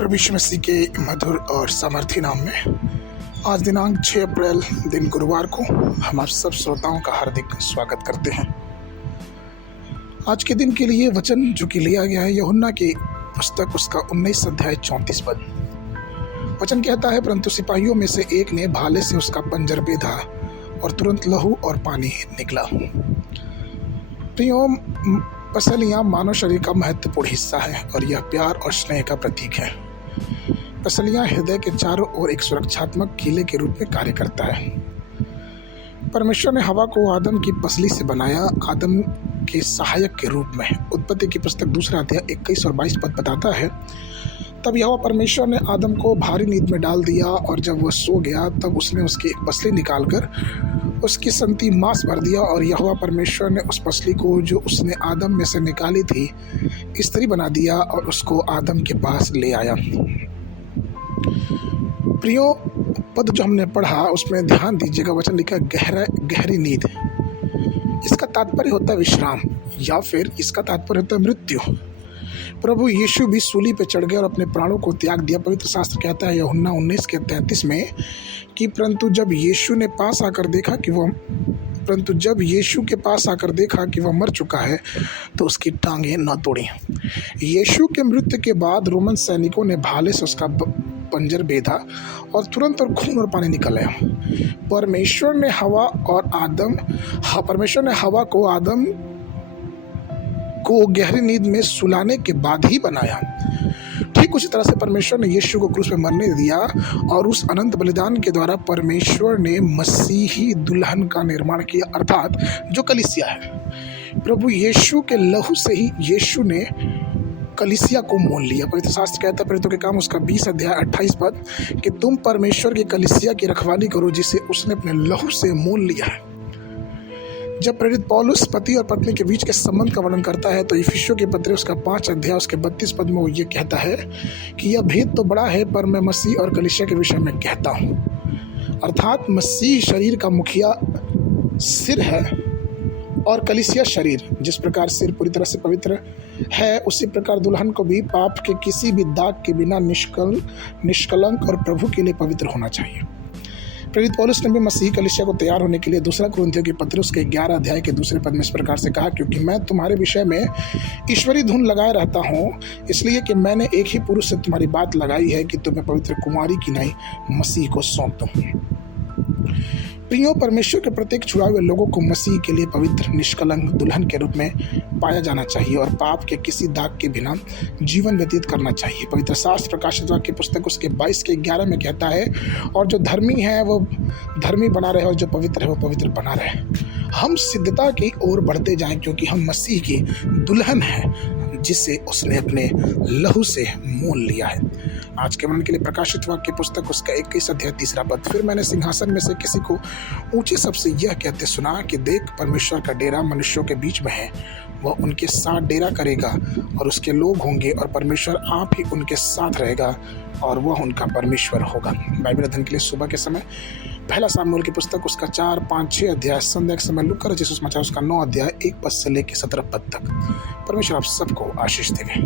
प्रभु यीशु मसीह के मधुर और सामर्थी नाम में आज दिनांक 6 अप्रैल दिन गुरुवार को हम आप सब श्रोताओं का हार्दिक स्वागत करते हैं। आज के दिन के लिए वचन जो कि लिया गया है यूहन्ना की पुस्तक उसका 19 अध्याय 34 पद। वचन कहता है, परंतु सिपाहियों में से एक ने भाले से उसका पंजर बेधा और तुरंत लहू और पानी निकला। प्रियो, पसलियाँ मानव शरीर का महत्वपूर्ण हिस्सा है और यह प्यार और स्नेह का प्रतीक है। पसलियाँ हृदय के चारों ओर एक सुरक्षात्मक किले के रूप में कार्य करता है। परमेश्वर ने हवा को आदम की पसली से बनाया, आदम के सहायक के रूप में। उत्पत्ति की पुस्तक 2 अध्याय 21 और 22 पद बताता है, तब यहोवा परमेश्वर ने आदम को भारी नींद में डाल दिया और जब वह सो गया तब उसने उसकी एक पसली निकालकर उसकी संति मांस भर दिया और यहोवा परमेश्वर ने उस पसली को जो उसने आदम में से निकाली थी स्त्री बना दिया और उसको आदम के पास ले आया। प्रियो, पद जो हमने पढ़ा उसमें ध्यान दीजिएगा, वचन लिखा गहरी नींद। इसका तात्पर्य होता है विश्राम या फिर इसका तात्पर्य होता है मृत्यु। प्रभु यीशु भी सूली पे चढ़ गए और अपने प्राणों को त्याग दिया। पवित्र शास्त्र कहता है यूहन्ना 19 के 33 में कि परंतु जब यीशु के पास आकर देखा कि वह मर चुका है तो उसकी टांगें न तोड़ी। यीशु के मृत्यु के बाद रोमन सैनिकों ने भाले से उसका पंजर बेधा और तुरंत और खून और पानी निकल आया। परमेश्वर ने हवा को आदम को गहरी नींद में सुलाने के बाद ही बनाया। ठीक उसी तरह से परमेश्वर ने यीशु को क्रूस पे मरने दिया और उस अनंत बलिदान के द्वारा परमेश्वर ने मसीही दुल्हन का निर्माण किया, अर्थात जो कलीसिया है। प्रभु यीशु के लहू से ही यीशु ने कलीसिया को मोल लिया। पवित्र शास्त्र कहता है प्रेरितों के काम उसका 20 अध्याय 28 पद कि तुम परमेश्वर की कलीसिया की रखवाली करो जिसे उसने अपने लहू से मोल लिया है। जब प्रेरित पौलुस पति और पत्नी के बीच के संबंध का वर्णन करता है तो इफिसियों के पत्र उसका 5 अध्याय उसके 32 पद में वो ये कहता है कि यह भेद तो बड़ा है पर मैं मसीह और कलीसिया के विषय में कहता हूँ। अर्थात मसीह शरीर का मुखिया सिर है और कलीसिया शरीर। जिस प्रकार सिर पूरी तरह से पवित्र है उसी प्रकार दुल्हन को भी पाप के किसी भी दाग के बिना निष्कलंक और प्रभु के लिए पवित्र होना चाहिए। प्रेरित पौलुस ने भी मसीही कलीसिया को तैयार होने के लिए 2 कुरिन्थियों के पत्र उसके 11 अध्याय के 2 पद में इस प्रकार से कहा, क्योंकि मैं तुम्हारे विषय में ईश्वरी धुन लगाए रहता हूँ, इसलिए कि मैंने एक ही पुरुष से तुम्हारी बात लगाई है कि तुम्हें पवित्र कुमारी की नहीं मसीह को सौंप दूं। प्रियो, परमेश्वर के प्रत्येक छुड़ाए हुए लोगों को मसीह के लिए पवित्र निष्कलंक दुल्हन के रूप में पाया जाना चाहिए और पाप के किसी दाग के बिना जीवन व्यतीत करना चाहिए। पवित्र शास्त्र प्रकाशित वाक्य की पुस्तक उसके 22 के 11 में कहता है, और जो धर्मी है वो धर्मी बना रहे और जो पवित्र है वो पवित्र बना रहे। हम सिद्धता की ओर बढ़ते जाएं क्योंकि हम मसीह की दुल्हन है जिसे उसने अपने लहू से मोल लिया है। आज के वर्णन के लिए प्रकाशित वाक्य पुस्तक उसका 21 अध्याय 3 पद। फिर मैंने सिंहासन में से किसी को ऊंचे शब्द से यह कहते सुना कि देख, परमेश्वर का डेरा मनुष्यों के बीच में है, वह उनके साथ डेरा करेगा और उसके लोग होंगे और परमेश्वर आप ही उनके साथ रहेगा और वह उनका परमेश्वर होगा। बाइबल अध्ययन के लिए सुबह के समय पहला सामुएल की पुस्तक उसका 4, 5, 6 अध्याय, संध्या के समय लूका रचित सुसमाचार उसका 9 अध्याय 1 पद से लेकर 17 पद तक। परमेश्वर आप सबको आशीष देवे।